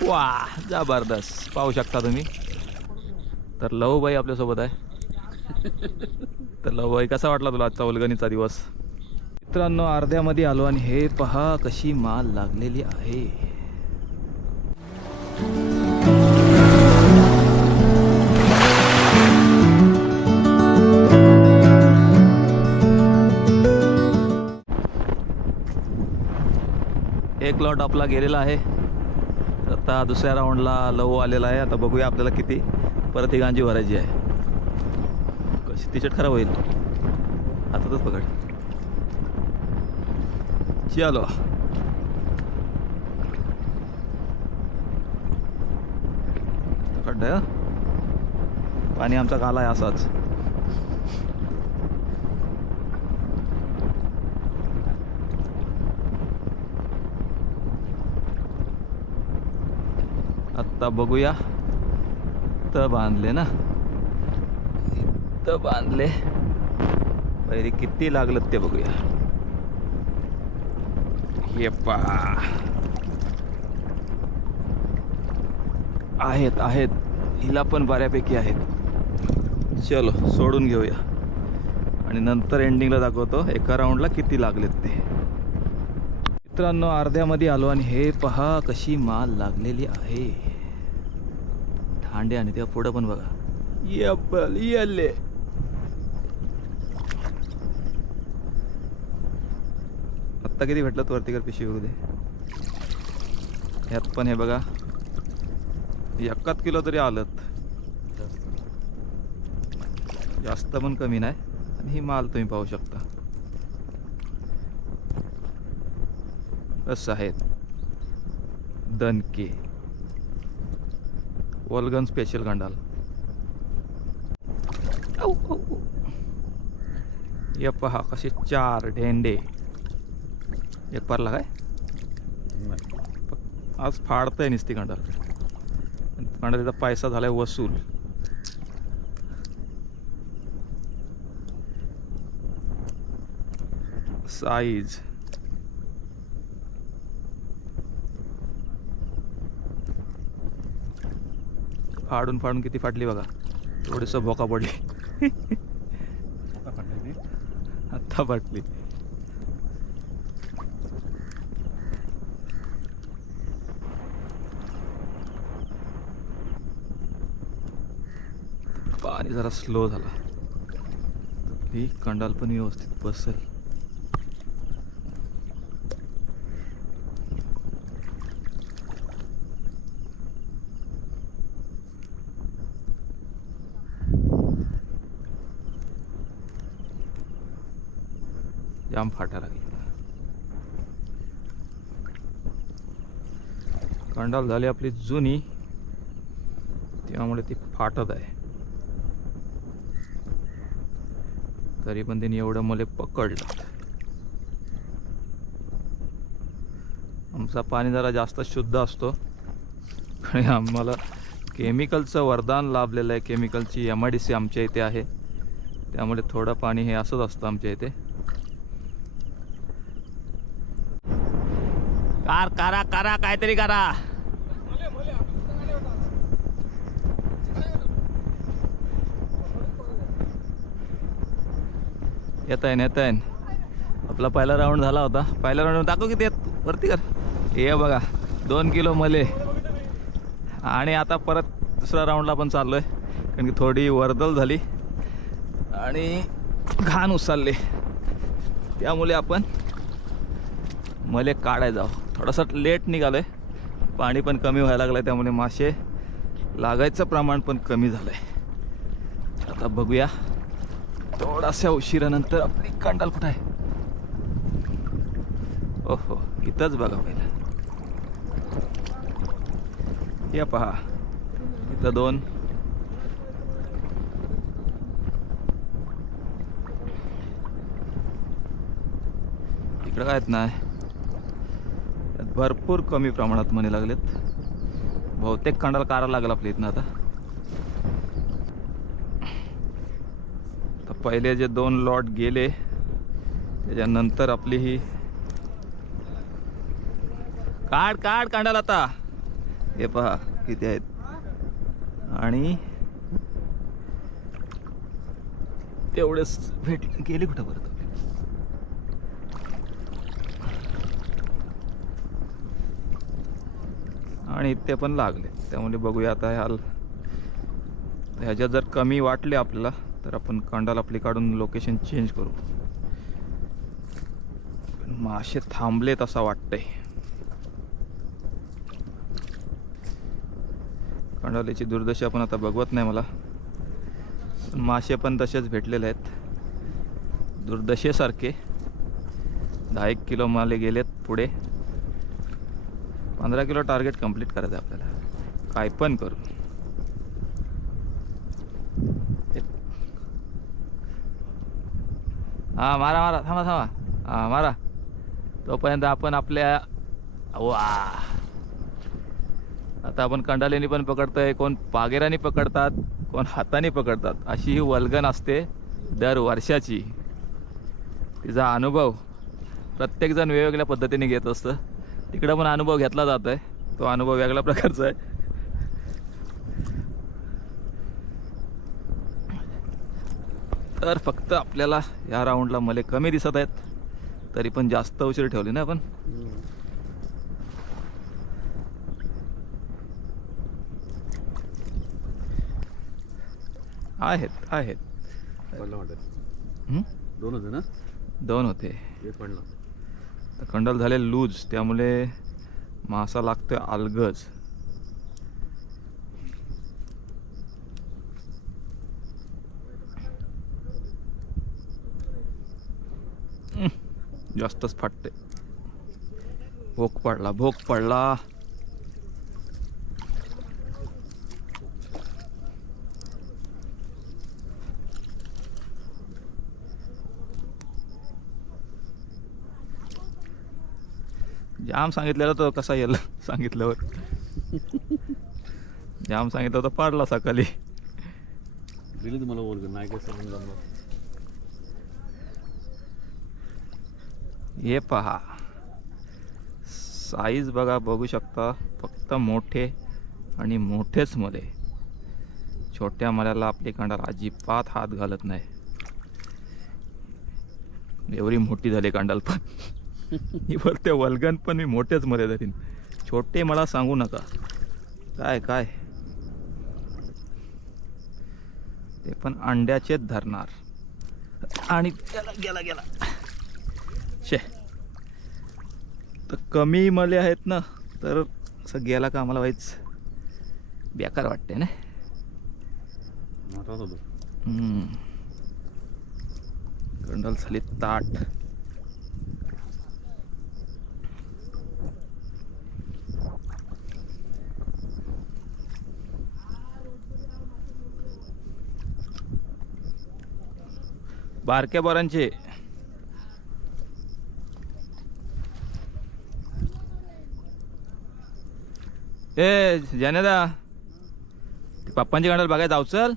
वा जबरदस्त पाहू शकता तुम्ही। तर लहूबाई आपल्यासोबत आहे। तर लहूबाई कसा वाटला तुला आजचा उलगणीचा दिवस? मित्रांनो अर्ध्यामध्ये आलो आणि हे पहा कशी माल लागलेली आहे। एक लॉट आपला गेलेला आहे। आता दुसऱ्या राऊंडला लहू आलेला आहे। आता बघूया आपल्याला किती परत ही गांजी भरायची आहे। कशी टी शर्ट खराब होईल, हातातच पकड। चलो पकड, पाणी आमचा काला आहे असाच। आता बघूया तर बांधले ना, तर बांधले पहिले किती लागलं ते बघूया। हे पहा आहेत आहेत, हिला पण बऱ्यापैकी आहेत। चलो सोडून घेऊया आणि नंतर एंडिंगला दाखवतो एका राऊंडला किती लागलेत ते। मित्रांनो अर्ध्यामध्ये आलो आणि हे पहा कशी माल लागलेली आहे। थांडे आणि त्या पुढं पण बघा, येबल येले। आत्ता किती भेटलं वरती कर पिशवी बघू दे। ह्यात पण हे बघा 1 किलो तरी आलत, जास्त पण कमी नाही। आणि ही माल तुम्ही पाहू शकता कसं आहेत। दणके वल्गन स्पेशल गांडाल। ये पहा कसे 4 ढेंडे एक पारला काय आज फाडतंय नुसती गांडाल। गांडालीचा पैसा झालाय वसूल। साईज फाडून फाडून किती फाटली बघा, थोडस भोका पडली। आता फाटली। पाणी जरा स्लो झाला, ही कंडाल पण व्यवस्थित बसेल। जाम फाटा लागली, कंडाल झाली आपली जुनी, त्यामुळे ती फाटत आहे। तरी पण त्यांनी एवढं मला पकडलं। आमचा पाणी जरा जास्त शुद्ध असतो आणि आम्हाला केमिकलचं वरदान लाभलेलं आहे। केमिकलची MIDC आमच्या इथे आहे, त्यामुळे थोडं पाणी हे असंच असतं आमच्या इथे। करा करा काहीतरी करा। येत आहे आपला पहिला राऊंड झाला होता। पहिल्या राऊंड दाखव किती येत वरती कर। हे बघा 2 किलो मले। आणि आता परत दुसऱ्या राऊंडला पण चाललोय, कारण की थोडी वर्दळ झाली आणि घाण उचलले, त्यामुळे आपण मले काढाय जाऊ। थोडासा लेट निघालोय, पाणी पण कमी व्हायला लागलंय, त्यामुळे मासे लागायचं प्रमाण पण कमी झालंय। आता बघूया थोडासा उशिरानंतर आपली कंडाल कुठं आहे। ओहो इथंच बघा पहिला, हे पहा इथं 2, इकडं काय नाही। भरपूर कमी प्रमाणात म्हणे लागलेत, बहुतेक कंडाल काढायला लागला आपल्या इथनं। आता पहिले जे 2 लॉट गेले त्याच्यानंतर आपली ही काढ कांडाल आता हे पहा किती आहेत आणि तेवढेच गेली कुठं परत. आणि ते पण लागले, त्यामुळे बघूया आता ह्याच्यात जर कमी वाटले आपल्याला तर आपण कांडाल आपली काढून लोकेशन चेंज करू. मासे थांबलेत असं वाटतंय. कांडालीची दुर्दशा पण आता बघवत नाही मला, पण मासे पण तसेच भेटलेले आहेत दुर्दशेसारखे. 10-1 किलो माले गेलेत पुढे. 15 किलो टार्गेट कंप्लीट करायचं आहे आपल्याला, काय पण करू. हा मारा मारा, थांबा थांबा, हा मारा. तोपर्यंत आपण आपल्या वा आता आपण कंडालीने पण पकडतोय, कोण पागेराने पकडतात, कोण हाताने पकडतात. अशी ही वल्गन असते दर वर्षाची. तिचा अनुभव प्रत्येकजण वेगवेगळ्या पद्धतीने घेत असतं. तिकडं पण अनुभव घेतला जात आहे, तो अनुभव वेगळ्या प्रकारचा आहे. तर फक्त आपल्याला या राऊंडला मले कमी दिसत आहेत, तरी पण जास्त उशीर ठेवली ना आपण. आहेत आहेत. दोन होते ना? 2 होते. एक पडला. तर कंडल झाले लूज, त्यामुळे मासा लागतोय अलगज. जास्तच फाटते. भोक पडला, भोक पडला. जाम सांगितलेलं तर कसा येईल सांगितल्यावर. जाम सांगितलं तर पाडला सकाळी. दिली तुम्हाला ओळख नाही काय समजून जमलं. हे पहा साईज बघा, बघू शकता. फक्त मोठे आणि मोठेच मले. छोट्या मल्याला आपली कांडाल अजिबात हात घालत नाही. एवढी मोठी झाली कांडाल पण. ही बोलते वल्गन पण मी मोठेच मध्ये धरीन, छोटे मला सांगू नका. काय काय ते पण अंड्याचेच धरणार. आणि गेला गेला गेला. शे तर कमी मले आहेत ना, तर असं गेला का आम्हाला वाईच बेकार वाटते ना. कंडल झाली ताट. बारक्या बोरांचे ए जानेदा, पप्पांची गांडाल बघायला जाऊ. चल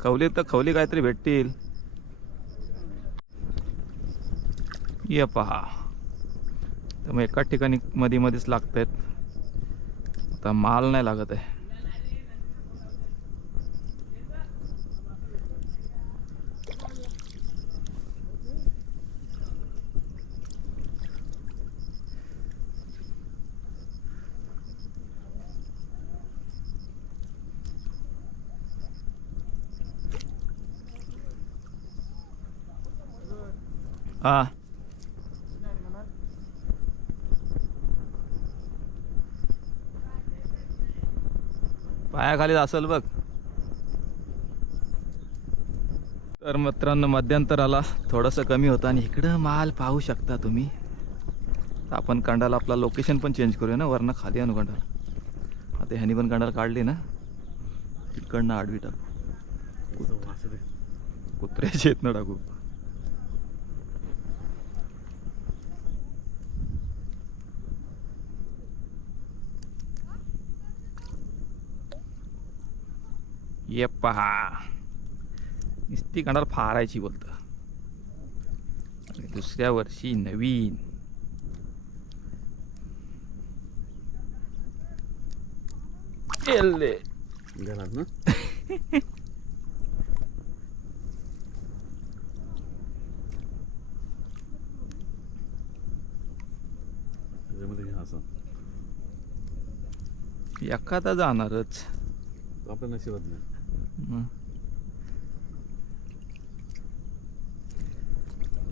खवली तर खवली काहीतरी भेटतील. ये पहा, तर मग एकाच ठिकाणी मध्ये मध्येच लागत आहेत. आता माल नाही लागत आहे. हा पायाखाली असेल बघ. तर मित्रांनो मध्यंतराला थोडंसं कमी होतं आणि इकडं माल पाहू शकता तुम्ही. आपण कांडाला आपला लोकेशन पण चेंज करूया ना, वरनं खाली आणू कांडाल. आता ह्यानी पण कांडाल काढली ना, इकडनं आडवी टाकू. कुत्र्याचे आहेत ना टाकू. ये पहा, नुसती कांडाल फारायची बोलतं. आणि दुसऱ्या वर्षी नवीन. एल्ले. घरात ना त्याच्यामध्ये हे असं एखादा जाणारच. आपल्या नशिबात नाही. हं.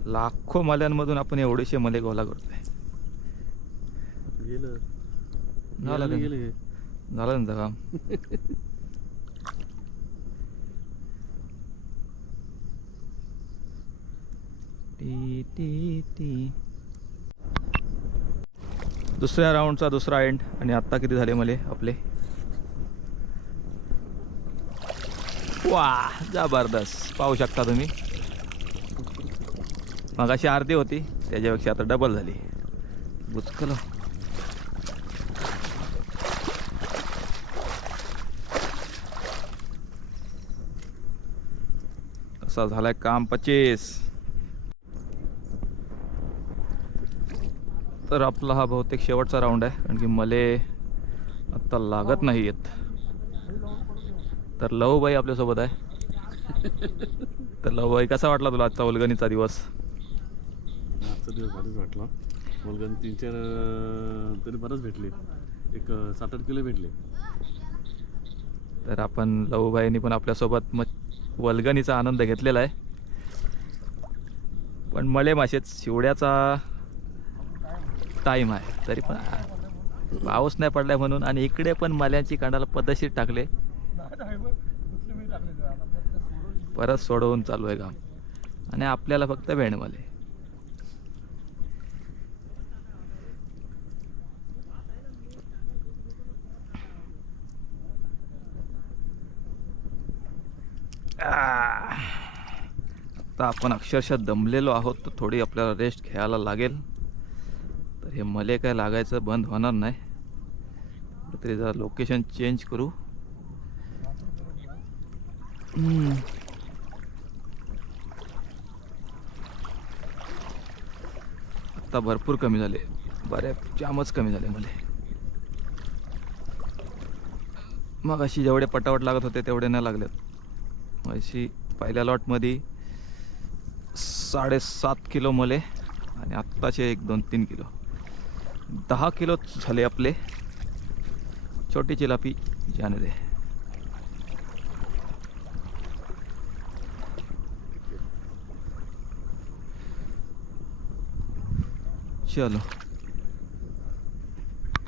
लाखो मल्यांमधून आपण एवढेशे मले गोला करतोय. गेलं झालं गेलं का? गेलं हे. झालं ना काम. T T T. दुसऱ्या राऊंडचा दुसरा एंड. आणि आत्ता किती झाले मले आपले? वा जबरदस्त. पाहू शकता तुम्ही. मगाशी अर्धी होती, त्याच्यापेक्षा आता डबल झाली. बुचकलो. असा झालाय काम 25. तर आपला हा बहुतेक शेवटचा राऊंड आहे, कारण की मले आत्ता लागत नाही आहेत. तर लहूबाई आपल्यासोबत आहे. तर लहूबाई, कसा वाटला तुला आजचा उलगणीचा दिवस? आजचा दिवस भारीच वाटला. मुलगांनी 3-4 तरी बरंच भेटले. एक 7-8 किलो भेटले. तर आपण लहूबाईंनी पण आपल्यासोबत वल्गणीचा आनंद घेतलेला आहे. पण मले मासेच शिवड्याचा टाईम आहे, तरी पण पाऊस नाही पडलाय म्हणून. आणि इकडे पण मल्यांची कांडाला पद्धतशीर टाकले, परत सोडवून चालू आहे काम. आणि आपल्याला फक्त भेंडमले. आता आपण अक्षरशः दमलेलो आहोत, तर थोडी आपल्याला रेस्ट घ्यायला लागेल. तर हे मले काय लागायचं बंद होणार नाही. तरी जरा लोकेशन चेंज करू. आता भरपूर कमी झाले, बऱ्याच जामच कमी झाले मले. मग अशी जेवढे पटावट लागत होते तेवढे नाही लागलेत. अशी पहिल्या लॉटमध्ये 7.5 किलो मले, आणि आत्ताचे 1-2-3 किलो, 10 किलो झाले आपले. छोटी चिलापी जाने दे. चलो.